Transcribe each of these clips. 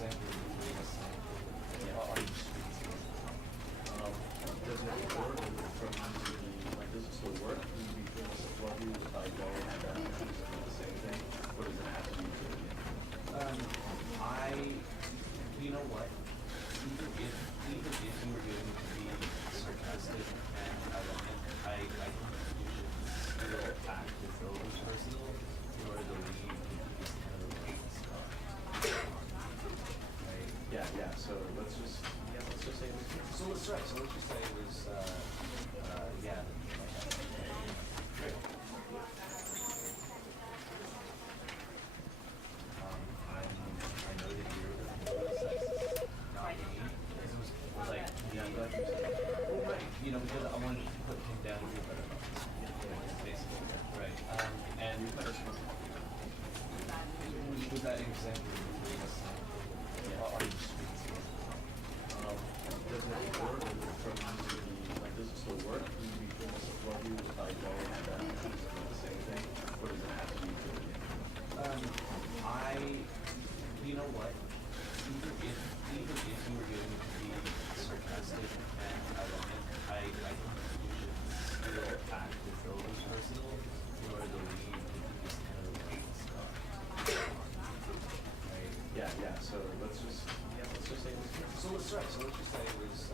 example would be the same. Yeah. Are you speaking? Does it work from does it still work? Will you be feeling the flow view if I go and choose the same thing? Or does it have to be true again? You know what? Even if you were going to be sarcastic and ironic, I think you should still act as though it was personal in order to leave these kind of scars. Right? Yeah. So let's just say it was true. So let's just say it was yeah. Great. I know that you're sexist, not me. Because it was like, Yeah, I'm glad you said that. well, right, because I wanted to put him down to a better level. Basically, right. And with that example, Yeah. are you speaking? Does it work from does it still work? Will you be feeling the flow view if I go and choose the same thing? Or does it have to be true again? You know what? Even if you were going to be sarcastic and ironic, I think you should still act as though it was personal in order to leave these kind of scars. Right? Yeah. So let's just say it was true. So let's just say it was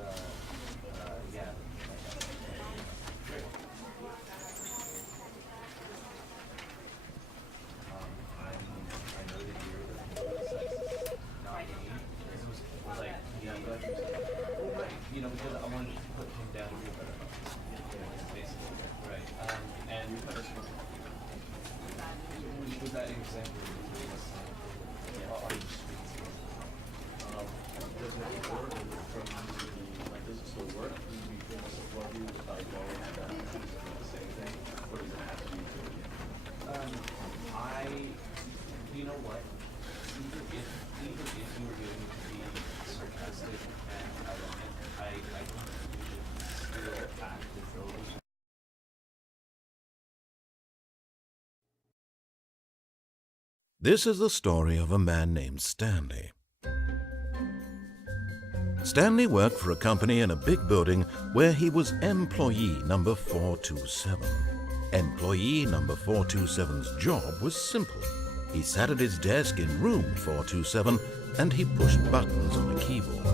yeah. Great. I know that you're sexist, not me. Because it was like, Yeah, I'm glad you said that. well, right, because I wanted to put him down to a better level. Basically, right. And with that example, yeah. Are you speaking? Does it work from does it still work? Will you be feeling the flow view if I go and choose the same thing? Or does it have to be true again? You know what? Even if you were going to be sarcastic and ironic, I think you should still act as though it was. This is the story of a man named Stanley. Stanley worked for a company in a big building where he was employee number 427. Employee number 427's job was simple. He sat at his desk in room 427 and he pushed buttons on a keyboard.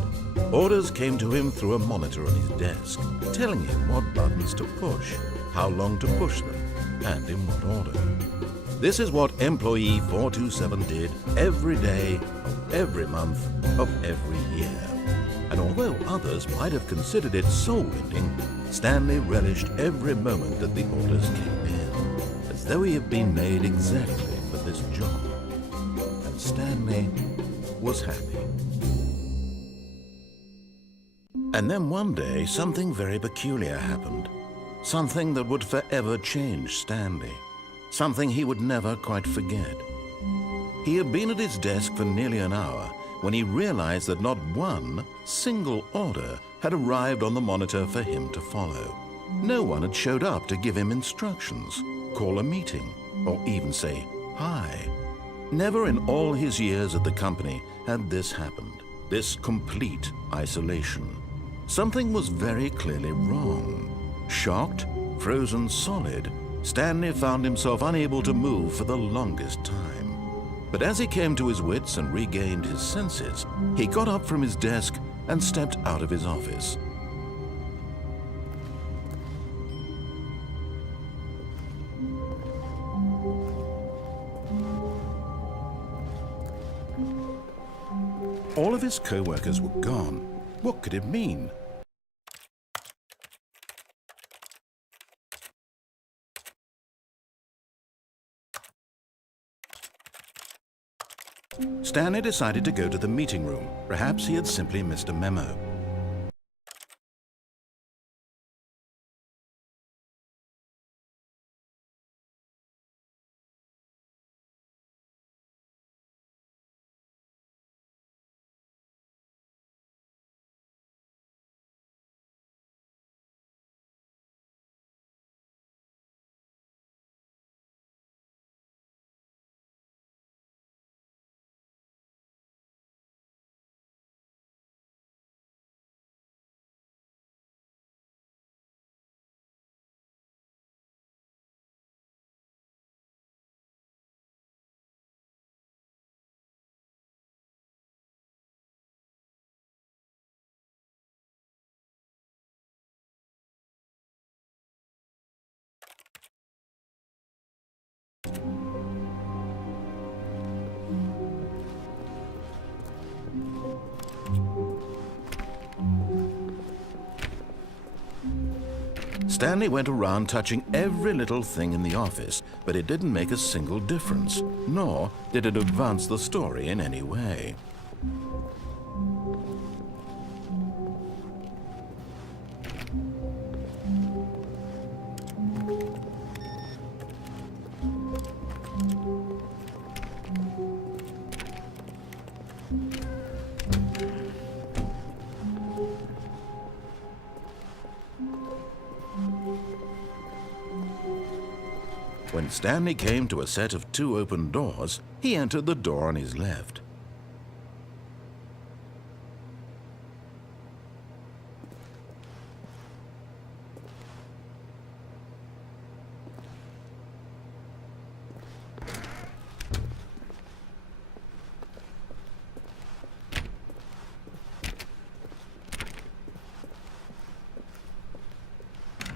Orders came to him through a monitor on his desk, telling him what buttons to push, how long to push them, and in what order. This is what employee 427 did every day of every month of every year. And although others might have considered it soul-winning, Stanley relished every moment that the orders came in, as though he had been made exactly for this job. And Stanley was happy. And then one day, something very peculiar happened. Something that would forever change Stanley. Something he would never quite forget. He had been at his desk for nearly an hour when he realized that not one single order had arrived on the monitor for him to follow. No one had showed up to give him instructions, call a meeting, or even say hi. Never in all his years at the company had this happened, this complete isolation. Something was very clearly wrong. Shocked, frozen solid, Stanley found himself unable to move for the longest time. But as he came to his wits and regained his senses, he got up from his desk and stepped out of his office. All of his co-workers were gone. What could it mean? Stanley decided to go to the meeting room. Perhaps he had simply missed a memo. Stanley went around touching every little thing in the office, but it didn't make a single difference, nor did it advance the story in any way. When Stanley came to a set of 2 open doors, he entered the door on his left.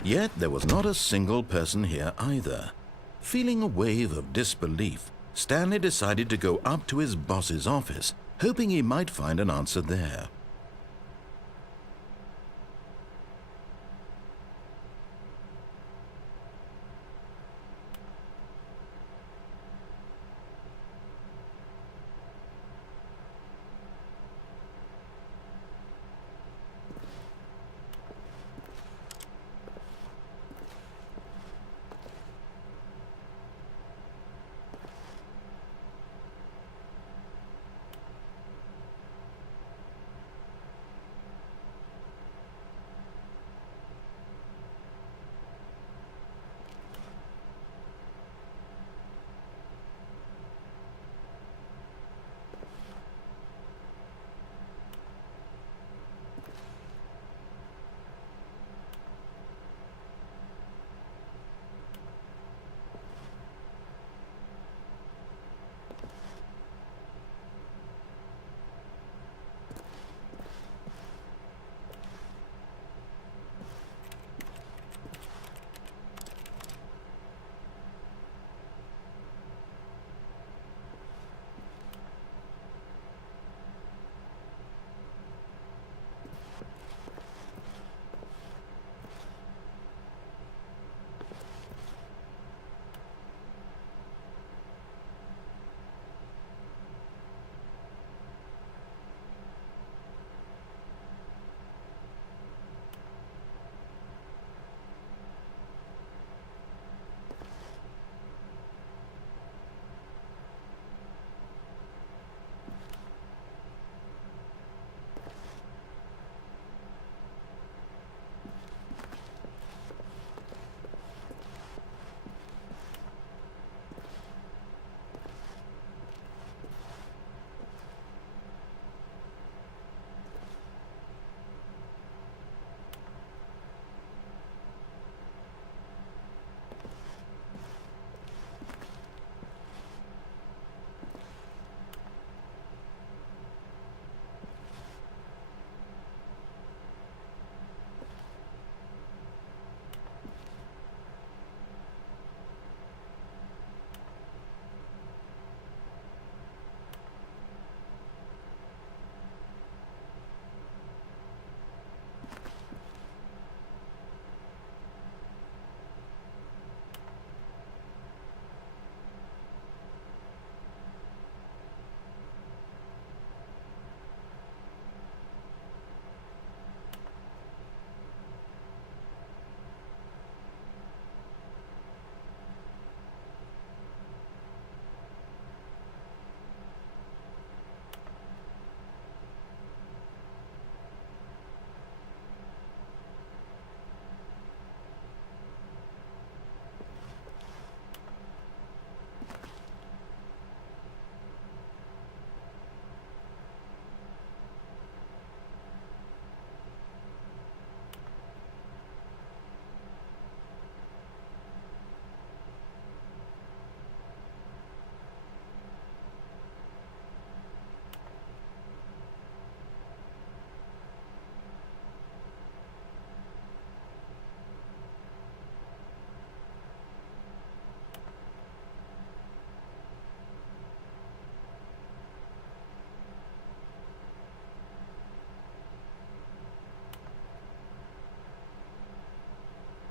Yet there was not a single person here either. Feeling a wave of disbelief, Stanley decided to go up to his boss's office, hoping he might find an answer there.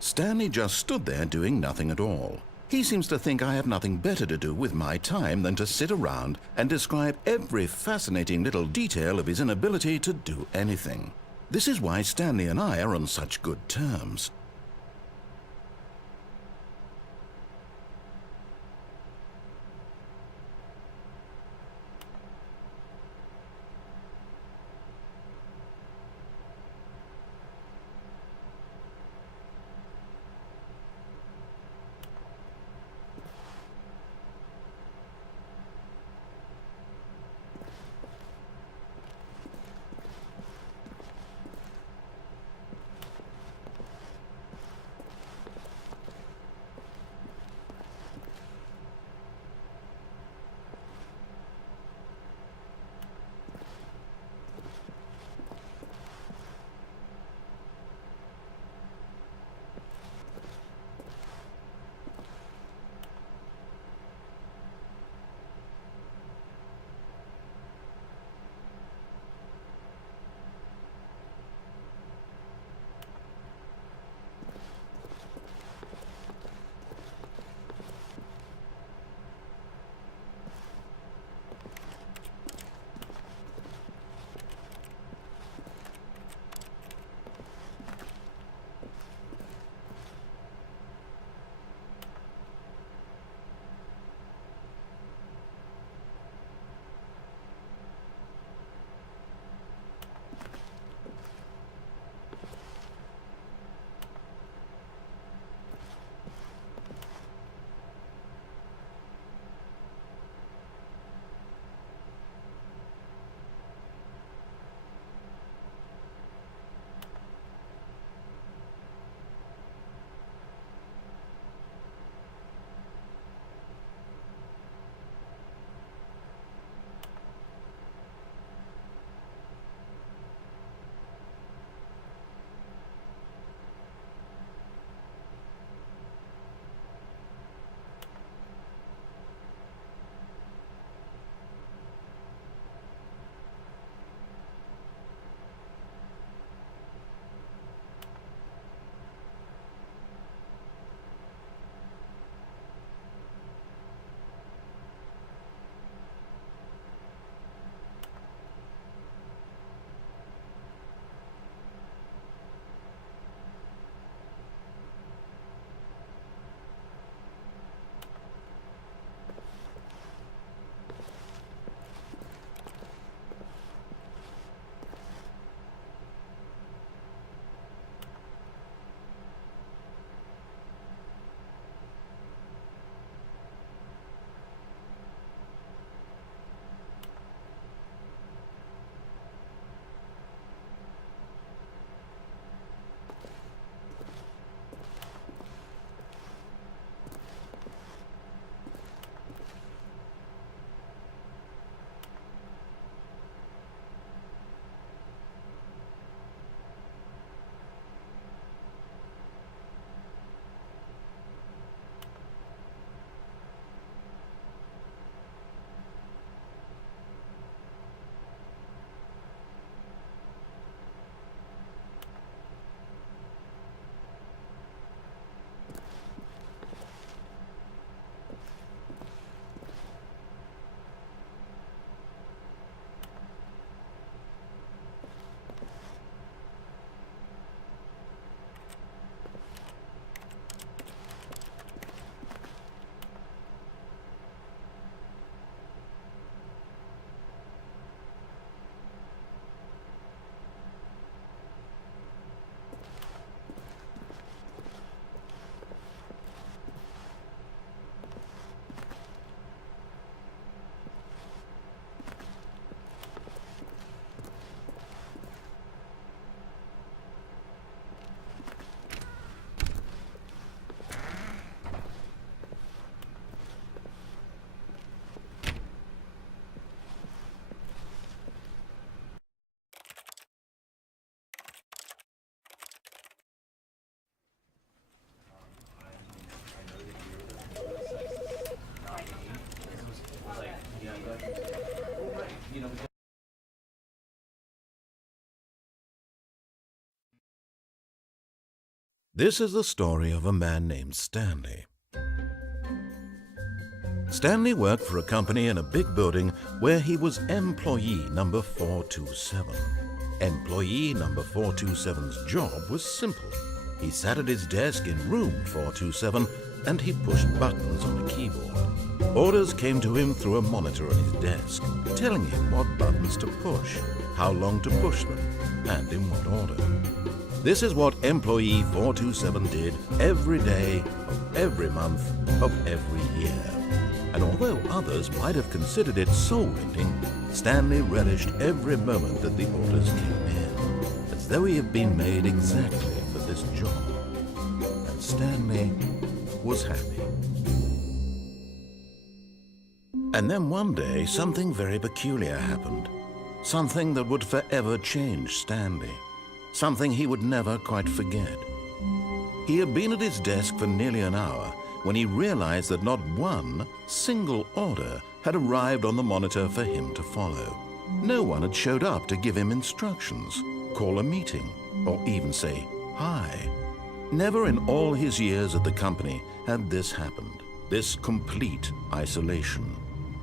Stanley just stood there doing nothing at all. He seems to think I have nothing better to do with my time than to sit around and describe every fascinating little detail of his inability to do anything. This is why Stanley and I are on such good terms. This is the story of a man named Stanley. Stanley worked for a company in a big building where he was employee number 427. Employee number 427's job was simple. He sat at his desk in room 427 and he pushed buttons on a keyboard. Orders came to him through a monitor on his desk, telling him what buttons to push, how long to push them, and in what order. This is what employee 427 did every day of every month of every year. And although others might have considered it soul-rending, Stanley relished every moment that the orders came in, as though he had been made exactly for this job. And Stanley was happy. And then one day, something very peculiar happened. Something that would forever change Stanley. Something he would never quite forget. He had been at his desk for nearly an hour when he realized that not one single order had arrived on the monitor for him to follow. No one had showed up to give him instructions, call a meeting, or even say hi. Never in all his years at the company had this happened, this complete isolation.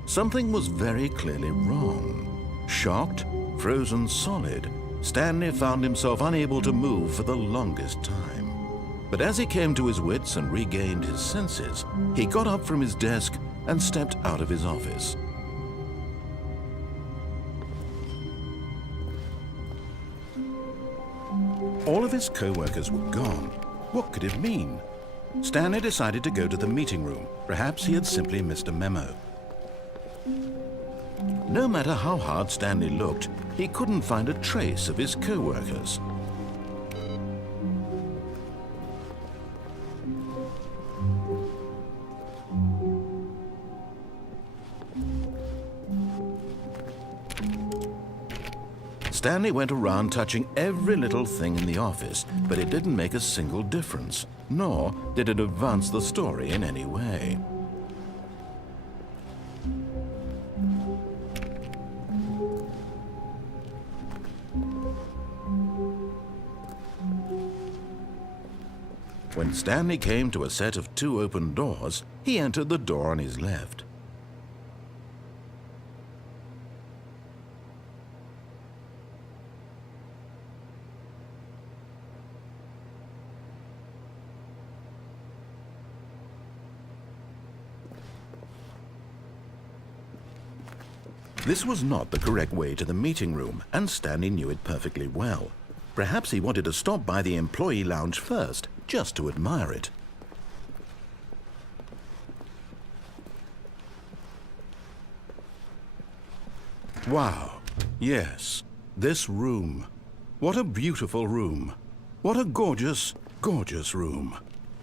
Something was very clearly wrong. Shocked, frozen solid, Stanley found himself unable to move for the longest time. But as he came to his wits and regained his senses, he got up from his desk and stepped out of his office. All of his co-workers were gone. What could it mean? Stanley decided to go to the meeting room. Perhaps he had simply missed a memo. No matter how hard Stanley looked, he couldn't find a trace of his co-workers. Stanley went around touching every little thing in the office, but it didn't make a single difference, nor did it advance the story in any way. When Stanley came to a set of 2 open doors, he entered the door on his left. This was not the correct way to the meeting room, and Stanley knew it perfectly well. Perhaps he wanted to stop by the employee lounge first, just to admire it. Wow, yes, this room. What a beautiful room. What a gorgeous, gorgeous room.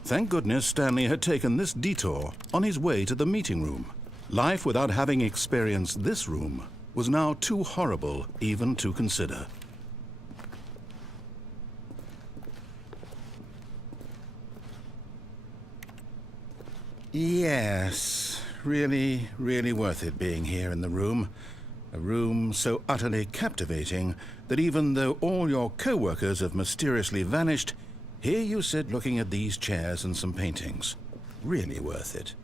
Thank goodness Stanley had taken this detour on his way to the meeting room. Life without having experienced this room was now too horrible even to consider. Yes, really, really worth it being here in the room. A room so utterly captivating that even though all your co-workers have mysteriously vanished, here you sit looking at these chairs and some paintings. Really worth it.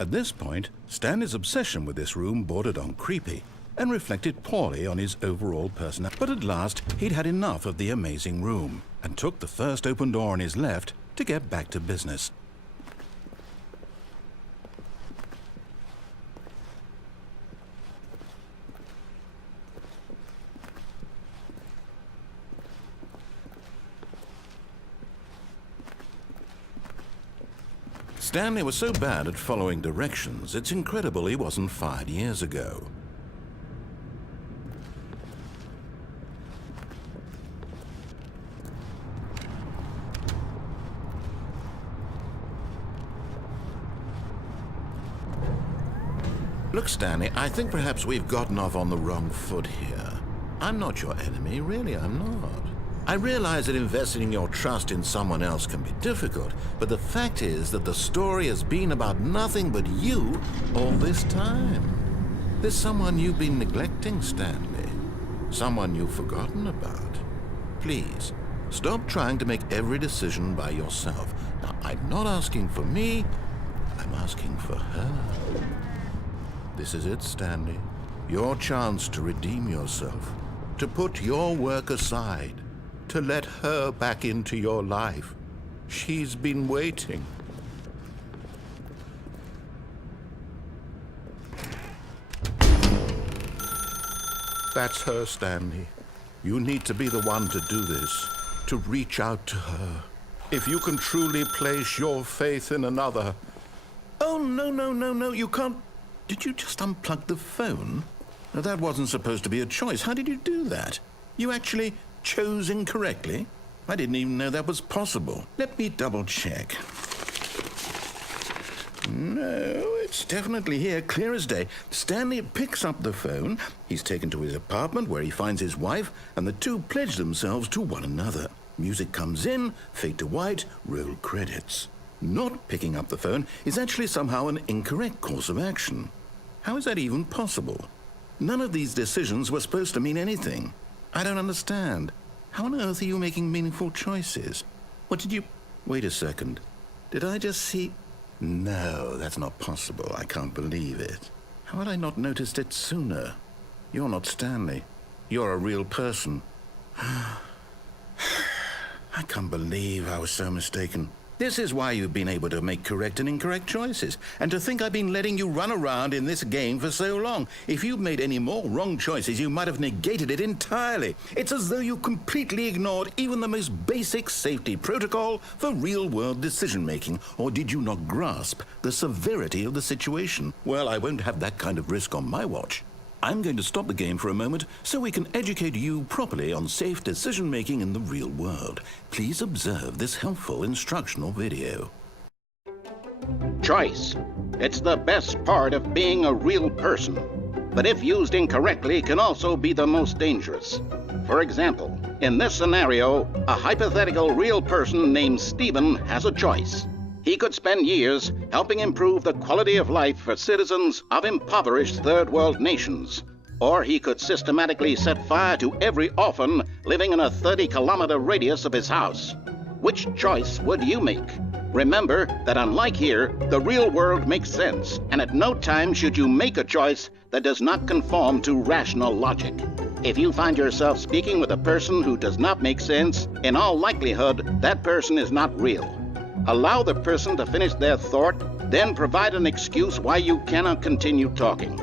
At this point, Stanley's obsession with this room bordered on creepy and reflected poorly on his overall personality. But at last, he'd had enough of the amazing room and took the first open door on his left to get back to business. Stanley was so bad at following directions, it's incredible he wasn't fired years ago. Look, Stanley, I think perhaps we've gotten off on the wrong foot here. I'm not your enemy, really, I'm not. I realize that investing your trust in someone else can be difficult, but the fact is that the story has been about nothing but you all this time. There's someone you've been neglecting, Stanley. Someone you've forgotten about. Please, stop trying to make every decision by yourself. Now, I'm not asking for me, I'm asking for her. This is it, Stanley. Your chance to redeem yourself, to put your work aside, to let her back into your life. She's been waiting. That's her, Stanley. You need to be the one to do this, to reach out to her. If you can truly place your faith in another... Oh, no, you can't... Did you just unplug the phone? Now, that wasn't supposed to be a choice. How did you do that? You actually chose incorrectly? I didn't even know that was possible. Let me double check. No, it's definitely here, clear as day. Stanley picks up the phone. He's taken to his apartment where he finds his wife, and the two pledge themselves to one another. Music comes in, fade to white, roll credits. Not picking up the phone is actually somehow an incorrect course of action. How is that even possible? None of these decisions were supposed to mean anything. I don't understand. How on earth are you making meaningful choices? What did you... Wait a second. Did I just see... No, that's not possible. I can't believe it. How had I not noticed it sooner? You're not Stanley. You're a real person. I can't believe I was so mistaken. This is why you've been able to make correct and incorrect choices. And to think I've been letting you run around in this game for so long. If you'd made any more wrong choices, you might have negated it entirely. It's as though you completely ignored even the most basic safety protocol for real-world decision-making. Or did you not grasp the severity of the situation? Well, I won't have that kind of risk on my watch. I'm going to stop the game for a moment so we can educate you properly on safe decision-making in the real world. Please observe this helpful instructional video. Choice. It's the best part of being a real person. But if used incorrectly, can also be the most dangerous. For example, in this scenario, a hypothetical real person named Stephen has a choice. He could spend years helping improve the quality of life for citizens of impoverished third world nations. Or he could systematically set fire to every orphan living in a 30-kilometer radius of his house. Which choice would you make? Remember that unlike here, the real world makes sense, and at no time should you make a choice that does not conform to rational logic. If you find yourself speaking with a person who does not make sense, in all likelihood, that person is not real. Allow the person to finish their thought, then provide an excuse why you cannot continue talking.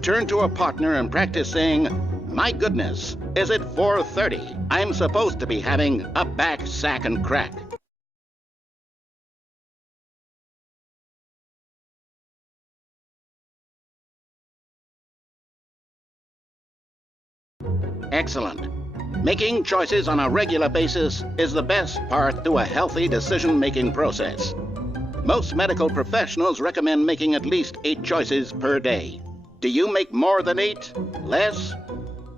Turn to a partner and practice saying, "My goodness, is it 4:30? I'm supposed to be having a back, sack, and crack." Excellent. Making choices on a regular basis is the best part to a healthy decision-making process. Most medical professionals recommend making at least 8 choices per day. Do you make more than 8? Less?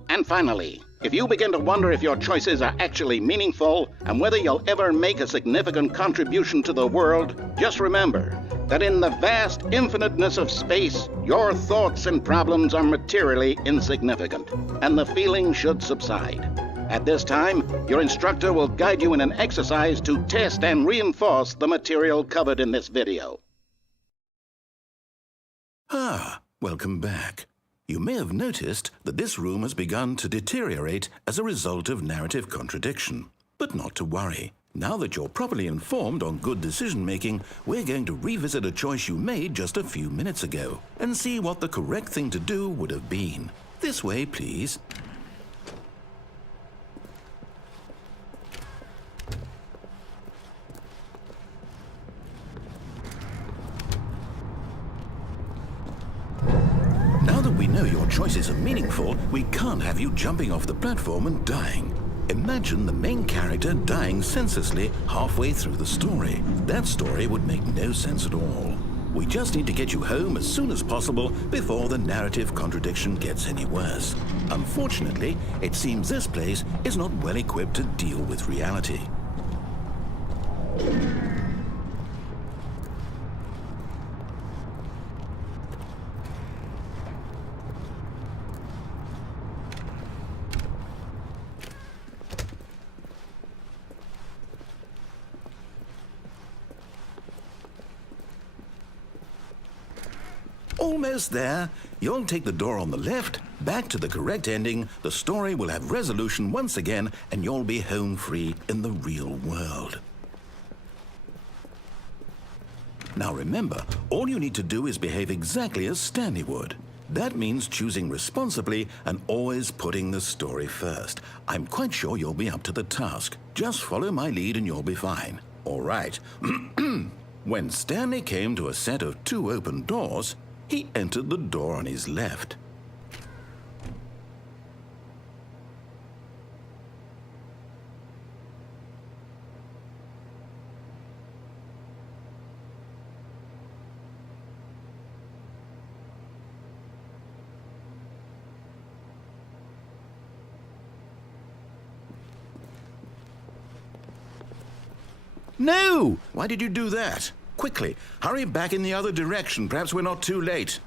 And finally, if you begin to wonder if your choices are actually meaningful and whether you'll ever make a significant contribution to the world, just remember that in the vast infiniteness of space, your thoughts and problems are materially insignificant, and the feeling should subside. At this time, your instructor will guide you in an exercise to test and reinforce the material covered in this video. Welcome back. You may have noticed that this room has begun to deteriorate as a result of narrative contradiction. But not to worry. Now that you're properly informed on good decision-making, we're going to revisit a choice you made just a few minutes ago and see what the correct thing to do would have been. This way, please. Now that we know your choices are meaningful, we can't have you jumping off the platform and dying. Imagine the main character dying senselessly halfway through the story. That story would make no sense at all. We just need to get you home as soon as possible before the narrative contradiction gets any worse. Unfortunately, it seems this place is not well equipped to deal with reality. Almost there. You'll take the door on the left, back to the correct ending, the story will have resolution once again, and you'll be home free in the real world. Now remember, all you need to do is behave exactly as Stanley would. That means choosing responsibly and always putting the story first. I'm quite sure you'll be up to the task. Just follow my lead and you'll be fine. All right. When Stanley came to a set of 2 open doors, he entered the door on his left. No! Why did you do that? Quickly, hurry back in the other direction. Perhaps we're not too late.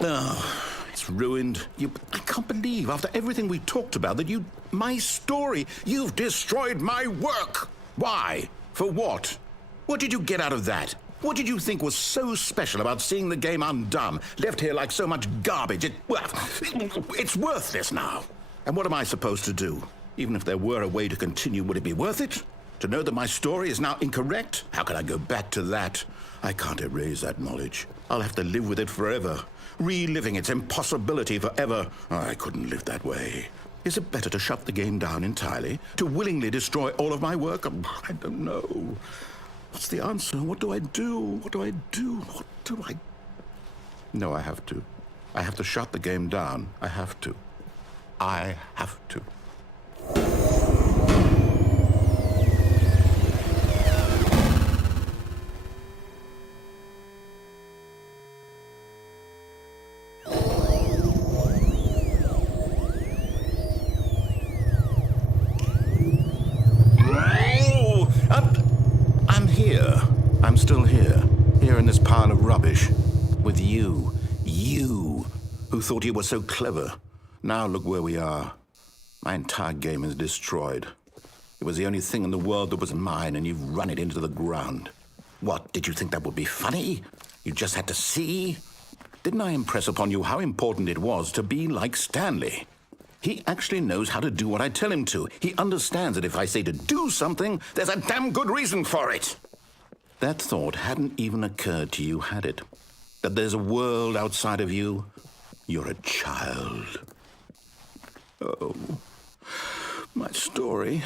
Oh, it's ruined. I can't believe, after everything we talked about, that my story, you've destroyed my work. Why? For what? What did you get out of that? What did you think was so special about seeing the game undone, left here like so much garbage? It's worthless now. And what am I supposed to do? Even if there were a way to continue, would it be worth it? To know that my story is now incorrect? How can I go back to that? I can't erase that knowledge. I'll have to live with it forever, reliving its impossibility forever. I couldn't live that way. Is it better to shut the game down entirely? To willingly destroy all of my work? I don't know. What's the answer? What do I do? What do I do? What do I... No, I have to. I have to shut the game down. I have to. I have to. I'm still here in this pile of rubbish, with you who thought you were so clever. Now look where we are. My entire game is destroyed. It was the only thing in the world that was mine, and you've run it into the ground. What, did you think that would be funny? You just had to see? Didn't I impress upon you how important it was to be like Stanley? He actually knows how to do what I tell him to. He understands that if I say to do something, there's a damn good reason for it. That thought hadn't even occurred to you, had it? That there's a world outside of you? You're a child. Oh, my story.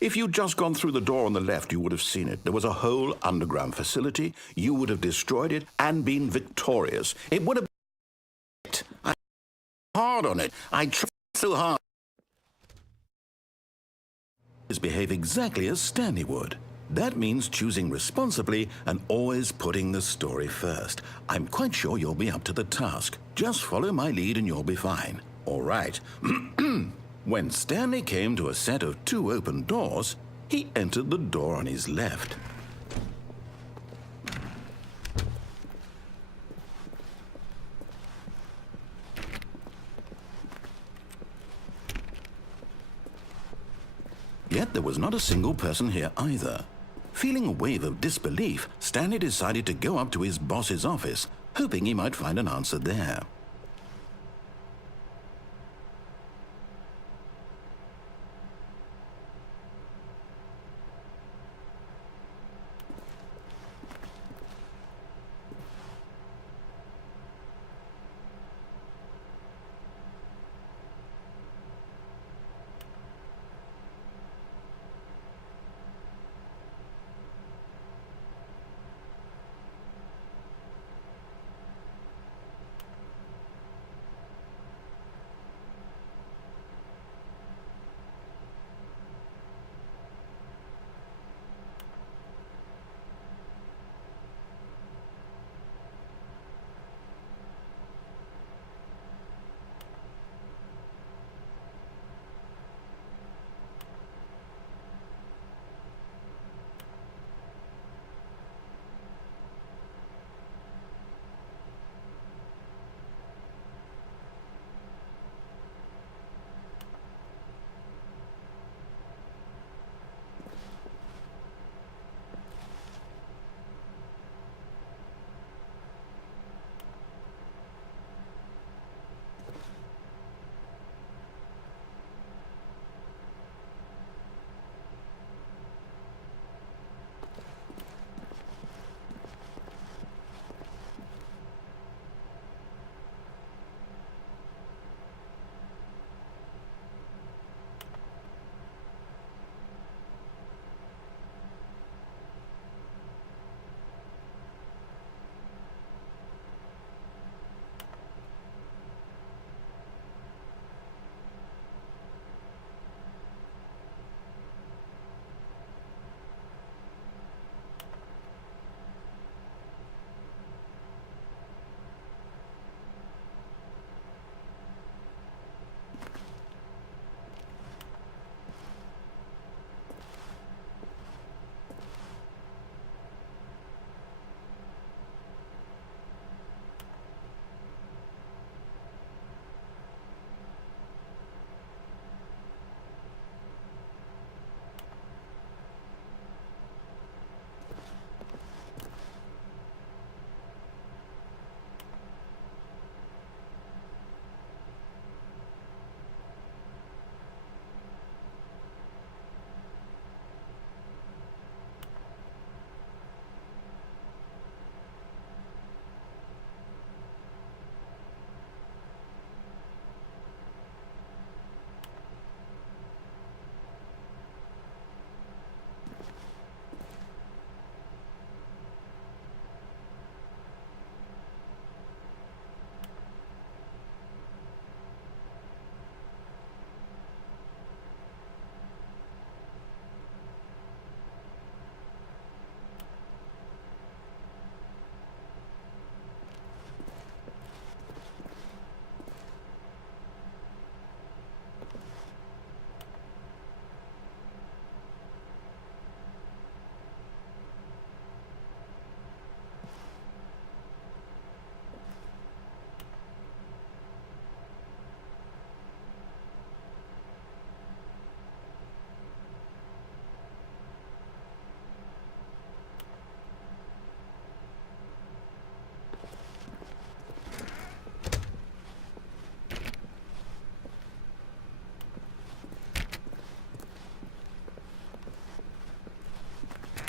If you'd just gone through the door on the left, you would have seen it. There was a whole underground facility. You would have destroyed it and been victorious. It would have been... I hard on it. I tried so hard. Behave exactly as Stanley would. That means choosing responsibly and always putting the story first. I'm quite sure you'll be up to the task. Just follow my lead and you'll be fine. All right. When Stanley came to a set of 2 open doors, he entered the door on his left. Yet there was not a single person here either. Feeling a wave of disbelief, Stanley decided to go up to his boss's office, hoping he might find an answer there.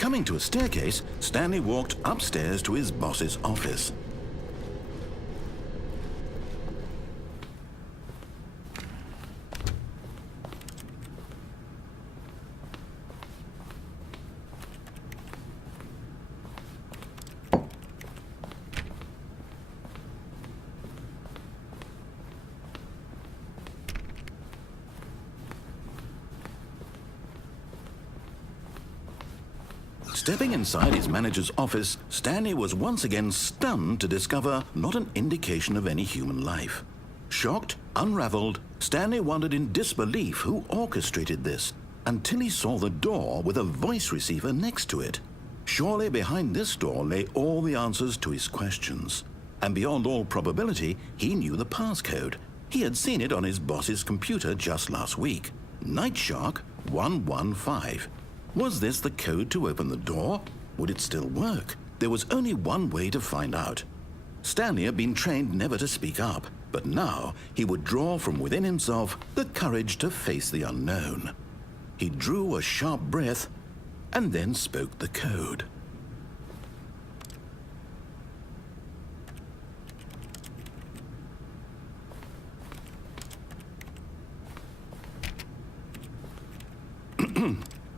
Coming to a staircase, Stanley walked upstairs to his boss's office. Stepping inside his manager's office, Stanley was once again stunned to discover not an indication of any human life. Shocked, unraveled, Stanley wondered in disbelief who orchestrated this, until he saw the door with a voice receiver next to it. Surely behind this door lay all the answers to his questions. And beyond all probability, he knew the passcode. He had seen it on his boss's computer just last week. Nightshark 115. Was this the code to open the door? Would it still work? There was only one way to find out. Stanley had been trained never to speak up, but now he would draw from within himself the courage to face the unknown. He drew a sharp breath and then spoke the code.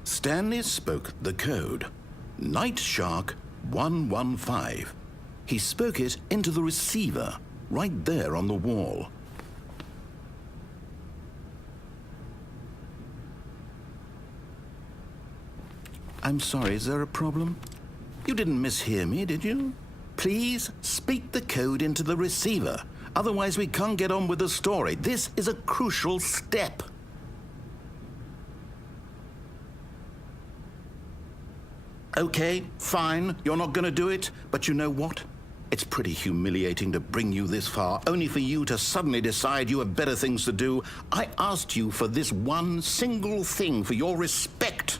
Stanley spoke the code. Nightshark 115. He spoke it into the receiver, right there on the wall. I'm sorry, is there a problem? You didn't mishear me, did you? Please speak the code into the receiver. Otherwise, we can't get on with the story. This is a crucial step. Okay, fine, you're not going to do it, but you know what? It's pretty humiliating to bring you this far, only for you to suddenly decide you have better things to do. I asked you for this one single thing, for your respect.